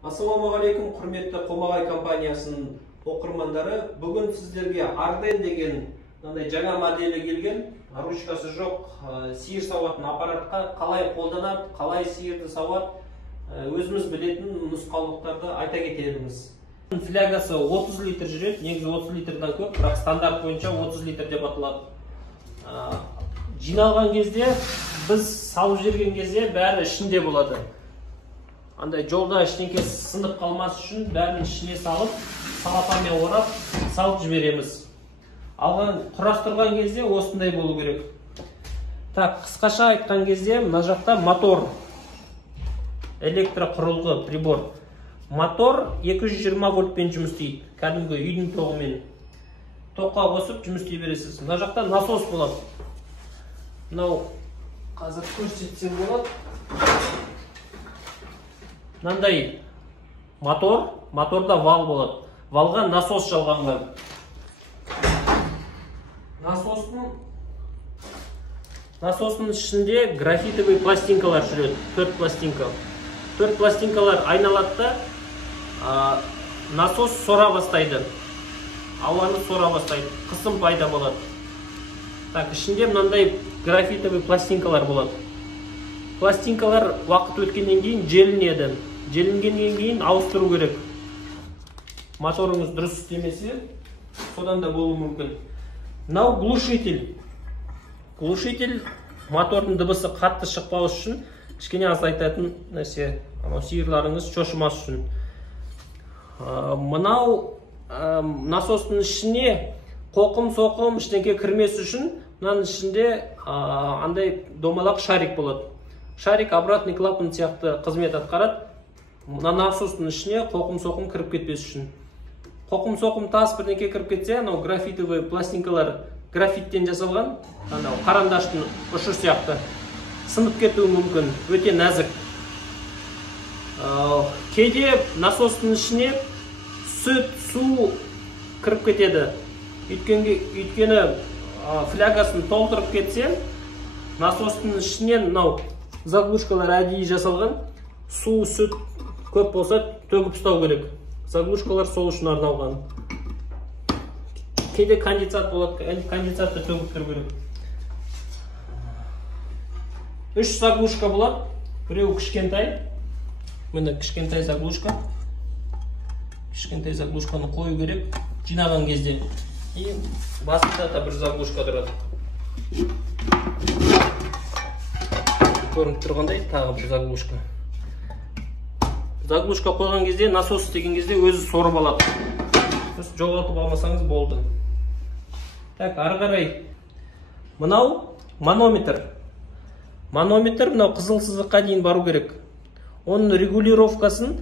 Ассалаумағалейкум, құрметті Қомағай компаниясының оқырмандары. Бүгін сіздерге Арден деген жаңа моделі келген, ручкасы жоқ, сиыр сауатын аппаратқа қалай қолданады, қалай сиырды сауат, өзіміз білетін нұсқаулықтарды айта кетеміз. Флягасы 30 литр жүреді, негізі 30 литрдан көп, бірақ стандарт бойынша 30 литр деп аталады. Жиналған кезде, біз салып жүрген кезде бәрі ішінде болады. Андай жолда ештеңе сынып қалмас үшін бәрін ішіне салып, салапанмен орап, салып жібереміз. Алған құрастырған кезде осындай болу керек. Так, қысқаша айтқан кезде мына жақта мотор, электроқұрылғы, прибор. Мотор 220 вольтпен жұмыс істейді, кәдімгі үйдің тоғымен. Тоққа қосып жұмыс істей бересіз. Мына жақта насос болады. Мынау қазір көрсетсем болады. Мынандай мотор, моторда вал болады. Валға насос жалғанған. Насостың ішінде графитовый пластинкалар жүреді. 4 пластинка. 4 пластинкалар айналады да, насос сора бастайды. Ауаны сора бастайды. Қысым пайда болады. Так, ішінде мынандай графитовый пластинкалар болады. Пластинкалар уақыт өткеннен кейін желінеді. Желінгеннен кейін ауыстыру керек. Моторыңыз дұрыс істемесе, содан да болуы мүмкін. Мынау глушитель. Глушитель мотордың дыбысы қатты шықпау үшін кішкене азайтатын нәрсе. Сиырларыңыз шошымас үшін. Мынау насостың ішіне қоқым-соқым ештеңе кірмес үшін мынаның ішінде андай домалақ шарик болады. Шарик обратный клапан сияқты қызмет атқарады. Мына насостың ішіне қоқым-соқым кіріп кетпес үшін. Қоқым-соқым тас бірдеңе кіріп кетсе, анау графитовый пластинкалар графиттен жасалған, анау қарандаштың ұшы сияқты сынып кетуі мүмкін, өте нәзік. Кейде насостың ішіне сүт, су кіріп кетеді. Өйткені флягасын толтырып кетсе, насостың ішінен мынау заглушкалар әдейі жасалған, су, сүт көп болса төгіп ұстау керек. Заглушкалар сол үшін арналған. Кейде конденсат болады, конденсатты төгіп тұру керек. 3 заглушка болады, біреу кішкентай. Міне кішкентай заглушка. Кішкентай заглушканы қою керек жинаған кезде. И басында да бір заглушка тұрады. Көрініп тұрғандай тағы бір заглушка. Заглушка қойған кезде, насос істеген кезде өзі сорып алады. Сіз жоғалтып алмасаңыз болды. Так, ары қарай. Мынау манометр. Манометр мынау қызыл сызыққа дейін бару керек. Оның регулировкасын,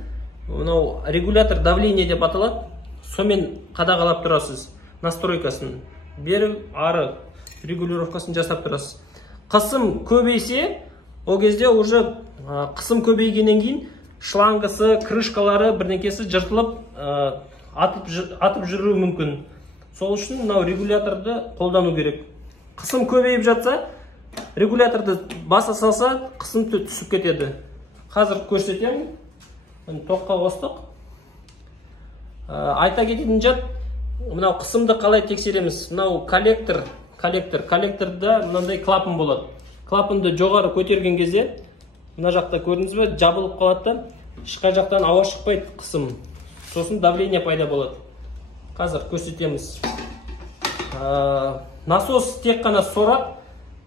мынау регулятор давления деп аталады. Сомен қадағалап тұрасыз. Настройкасын. Бері ары регулировкасын жасап тұрасыз. Қысым көбейсе, ол кезде уже қысым көбейгеннен кейін шлангысы, крышкалары бірнекесі жыртылып атып жүруі мүмкін. Сол үшін мынау регуляторды қолдану керек. Қысым көбейіп жатса, регуляторды баса салса, қысым түсіп кетеді. Қазір көрсетемін. Тоққа қостық. Айта кететін жат, мынау қысымды қалай тексереміз? Мынау коллектор. Коллекторда мынандай клапан болады. Клапанды жоғары көтерген кезде, мына жақта көрдіңіз бе, жабылып қалады, ешқай жақтан ауа шықпайды қысым. Сосын давление пайда болады. Қазір көрсетеміз. Насос тек қана сорат.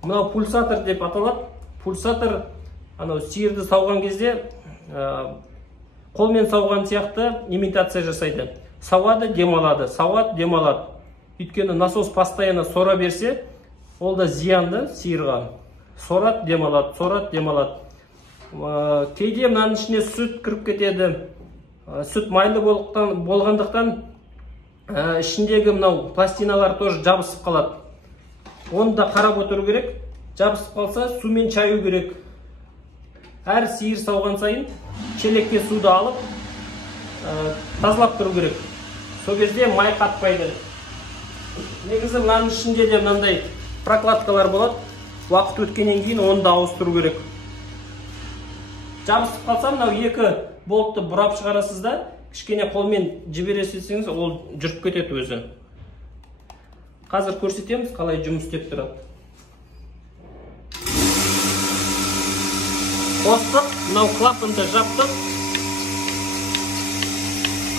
Мынау пульсатор деп аталады. Пульсатор сиырды сауған кезде қолмен сауған сияқты имитация жасайды. Сауады, демалады. Сауат, демалады. Өйткені насос постоянно сора берсе, ол да зиянды сиырға. Сорат, демалады. Сорат, демалады. Кейде мынаның ішіне сүт кіріп кетеді. Сүт майлы болғандықтан ішіндегі мынау пластиналар тоже жабысып қалады. Оны да қарап отыру керек. Жабысып қалса, сумен шаю керек. Әр сиыр сауған сайын шелекке суды алып, тазалап тұру керек. Сол кезде май қатпайды. Негізі мынаның ішінде де мынандай прокладкалар болады. Уақыт өткеннен кейін оны да ауыстыру керек. Жабысып қалса, мынау екі болтты бұрап шығарасыз да, кішкене қолмен жібересеңіз, ол жүріп кетеді өзі. Қазір көрсетеміз, қалай жұмыс істеп тұрады. Қостық, мынау клапанды жаптық.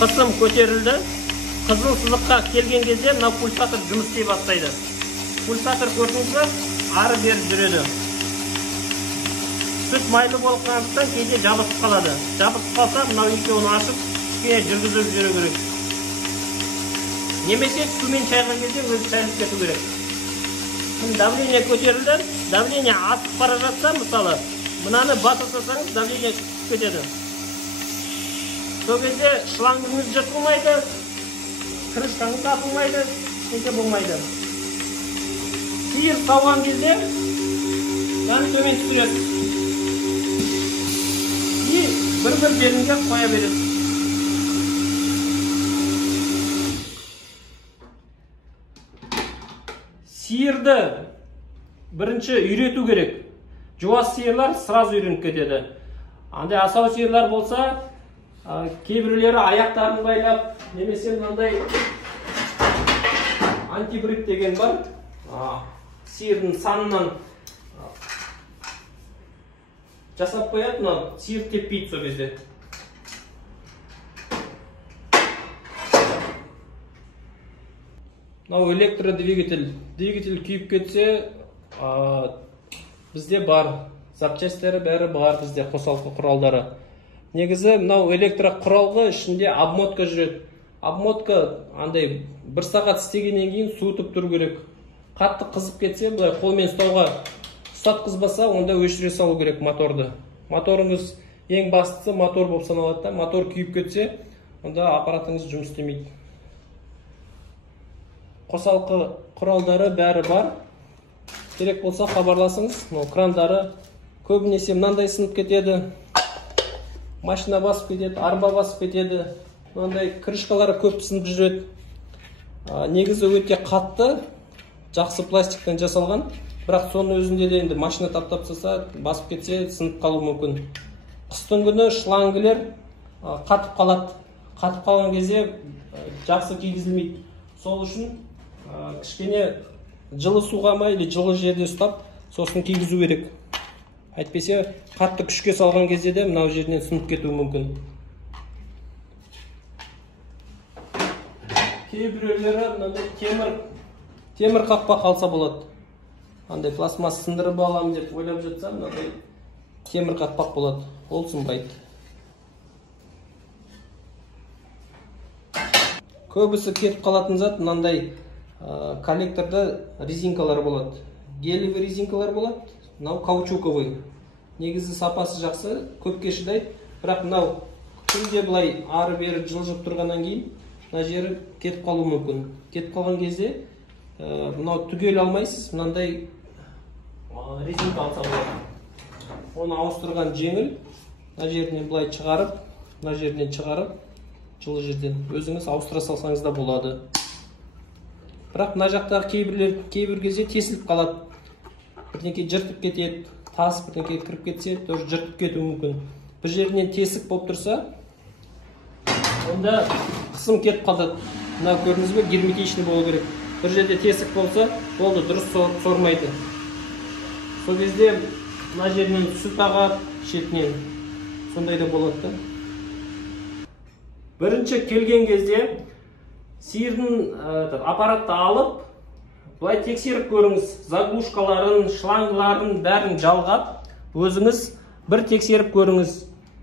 Қысым көтерілді. Қызыл сызыққа келген кезде мынау пульсатор жұмыс істей бастайды. Пульсатор көрдіңіз, ары бері жүреді. Сүт майлы болып қалғандықтан кейде жабысып қалады. Жабысып қалса, мынау екеуін ашып, кішкене жүргізіп жүру керек. Немесе сумен шайған кезде өзі шайылып кету керек. Давление көтерілді. Давление асып бара жатса, мысалы, мынаны баса салсаңыз, давление түсіп кетеді. Сол кезде шлангыңыз жыртылмайды, крышкаңыз тапылмайды, ештеңе болмайды. Сиыр сауған кезде мынаны төмен түсіресіз. И бір-бір жеріне қоя бересіз. Сиырды бірінші үйрету керек. Жуас сиырлар сразу үйреніп кетеді. Андай асау сиырлар болса, кейбіреулері аяқтарын байлап, немесе мынандай антибрид деген бар. Сиырдың санынан жасап қояды, мына сиыр теппейді сол кезде. Мынау электродвигатель. Двигатель күйіп кетсе, бізде бар. Запчастары бәрі бар бізде, қосалқы құралдары. Негізі, мынау электро құралғы ішінде обмотка жүреді. Обмотка андай 1 сағат істегеннен кейін суытып тұру керек. Қатты қызып кетсе, бұлай қолмен ұстауға ұстатқызбаса, онда өшіре салу керек моторды. Моторыңыз ең бастысы мотор болып саналады. Мотор күйіп кетсе, онда аппаратыңыз жұмыс істемейді. Қосалқы құралдары бәрі бар. Керек болса хабарласыңыз. Крандары көбінесе мынандай сынып кетеді. Машина басып кетеді, арба басып кетеді. Мынандай крышкалары көп сынып жүреді. Негізі өте қатты, жақсы пластиктен жасалған. Бірақ соның өзінде де енді машина таптап тастаса, басып кетсе, сынып қалуы мүмкін. Қыстың күні шлангілер қатып қалады. Қатып қалған кезде жақсы кигізілмейді. Сол үшін кішкене жылы суға ма или жылы жерде ұстап, сосын кигізу керек. Әйтпесе, қатты күшке салған кезде де мынау жерінен сынып кетуі мүмкін. Кейбіреулері мынандай темір қақпақ алса болады. Андай пластмасс сындырып аламын деп ойлап жатса, мынандай темір қақпақ болады. Ол сынбайды. Көбісі кетіп қалатын зат мынандай коллекторда резинкалар болады. Гелевый резинкалар болады, мынау каучуковый. Негізі сапасы жақсы, көпке шыдайды, бірақ мынау күнде бұлай ары-бері жылжып тұрғаннан кейін, мына жері кетіп қалуы мүмкін. Кетіп қалған кезде мынау түгел алмайсыз, мынандай резинка алса болады. Оны ауыстырған жеңіл, мына жерінен бұлай шығарып, мына жерінен шығарып, жылы жерден өзіңіз ауыстыра салсаңыз да болады. Бірақ мына жақтағы кейбір кезде тесіліп қалады. Бірдеңке жыртып кетеді, тас бірдеңке кіріп кетсе, тоже жыртып кетуі мүмкін. Бір жерінен тесік болып тұрса, онда қысым кетіп қалады. Мына көрдіңіз бе, герметичный болу керек. Бір жерде тесік болса, болды, дұрыс сормайды. Сол кезде мына жерінен сүт ағады, шетінен. Сондай да болады. Бірінші келген кезде сиырдың аппаратты алып, бұлай тексеріп көріңіз, заглушкаларын, шлангларын бәрін жалғап, өзіңіз бір тексеріп көріңіз.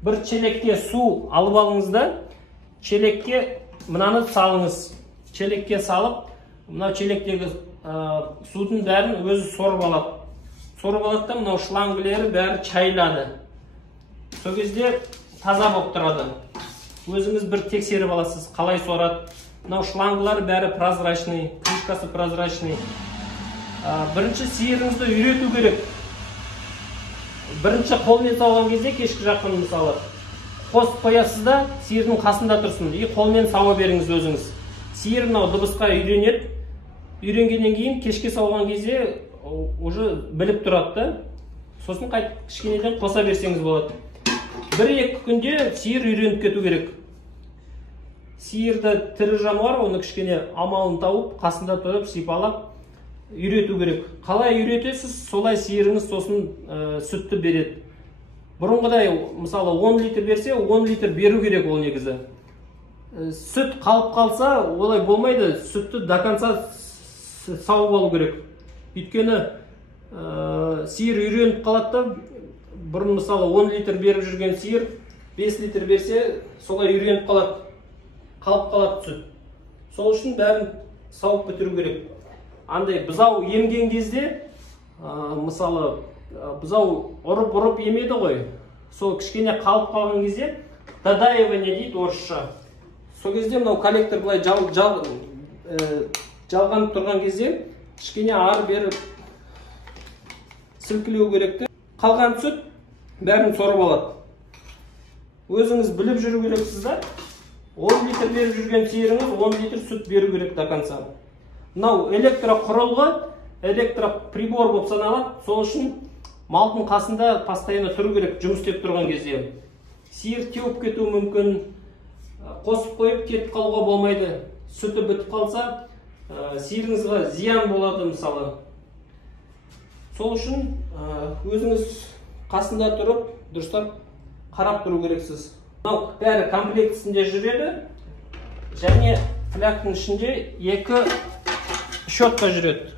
Бір челекке су алып алыңыз да, челекке мынаны салыңыз. Челекке салып, мынау челектегі судың бәрін өзі сорып алады. Сорып алады да, мынау шлангілері бәрі чайлады. Сол кезде таза болып тұрады. Өзіңіз бір тексеріп аласыз, қалай сорады. Мынау шлангылар бәрі прозрачный, крышкасы прозрачный. Бірінші сиырыңызды үйрету керек. Бірінші қолмен сауған кезде кешкі жақын мысалы қосып қоясыз да, сиырдың қасында тұрсын. И қолмен сауа беріңіз өзіңіз. Сиыр мынау дыбысқа үйренеді. Үйренгеннен кейін кешке сауған кезде уже біліп тұрады да. Сосын қайт кішкенеден қоса берсеңіз болады. 1-2 күнде сиыр үйреніп кету керек. Сиырды тірі жануар, оны кішкене амалын тауып, қасында тұрып, сипалап үйрету керек. Қалай үйретесіз, солай сиырыңыз сосын сүтті береді. Бұрынғыдай, мысалы 10 литр берсе, 10 литр беру керек ол негізі. Сүт қалып қалса, олай болмайды. Сүтті до конца сауып алу керек. Өйткені сиыр үйреніп қалады да, бұрын мысалы 10 литр беріп жүрген сиыр 5 литр берсе, солай үйреніп қалады, қалып қалады сүт. Сол үшін бәрін сауып бітіру керек. Андай бұзау емген кезде, мысалы бұзау ұрып емеді ғой, сол кішкене қалып қалған кезде додаивание дейді орысша. Сол кезде мынау коллектор былай жалғанып тұрған кезде кішкене ары бері сілкілеу керек. Қалған сүт бәрін сорып алады. Өзіңіз біліп жүру керексіз да, 10 литр беріп жүрген сиырыңыз 10 литр сүт беру керек до конца. Мынау электроқұрылғы, электроприбор болып саналады. Сол үшін малдың қасында постоянно тұру керек, жұмыс істеп тұрған кезде. Сиыр теуіп кетуі мүмкін, қосып қойып кетіп қалуға болмайды. Сүті бітіп қалса, сиырыңызға зиян болады мысалы. Сол үшін өзіңіз қасында тұрып, дұрыстап қарап тұру керексіз. Мынау бәрі комплектісінде жүреді, және фляктың ішінде 2 щетка жүреді.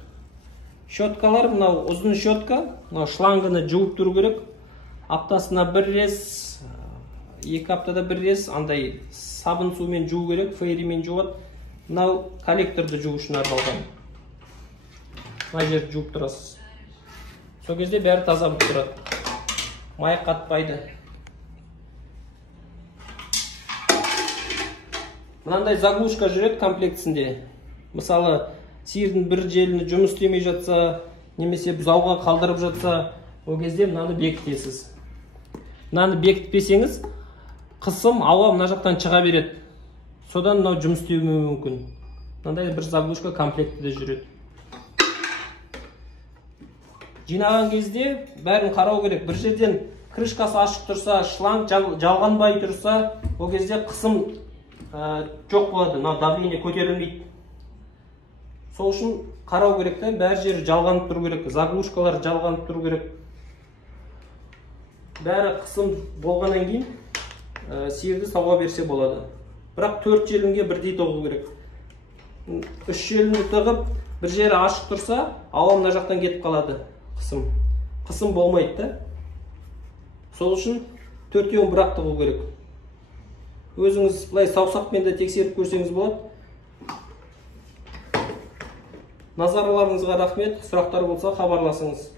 Щеткалар, мынау ұзын щетка, мынау шлангыны жуып тұру керек. Аптасына 1 рез, 2 аптада 1 рез андай сабын сумен жуу керек, фейримен жуады. Мынау коллекторды жуу үшін арналған. Мына жерді жуып тұрасыз. Сол кезде бәрі таза болып тұрады. Май қатпайды. Мынандай заглушка жүреді комплектісінде. Мысалы, сиырдың бір желіні жұмыс істемей жатса, немесе бұзауға қалдырып жатса, ол кезде мынаны бекітесіз. Мынаны бекітпесеңіз, қысым, ауа мына жақтан шыға береді. Содан мынау жұмыс істеуі мүмкін. Мынандай бір заглушка комплектіде жүреді. Жинаған кезде бәрін қарау керек. Бір жерден крышкасы ашық тұрса, шланг жалғанбай тұрса, ол кезде қысым жоқ болады, давление көтерілмейді. Сол үшін қарау керек та, бәр жері жалғанып тұру керек, заглушкалар жалғанып тұру керек. Бәрі қысым болғаннан кейін сиырды сауға берсе болады. Бірақ 4 желінге бірдей тоғу керек. 3 желіні тығып, бір жері ашық тұрса, ауа мына жақтан кетіп қалады. Қысым болмайды да. Сол үшін 4-еуін бірақ тығу керек. Өзіңіз бұлай саусақпен де тексеріп көрсеңіз болады. Назарларыңызға рахмет. Сұрақтар болса хабарласыңыз.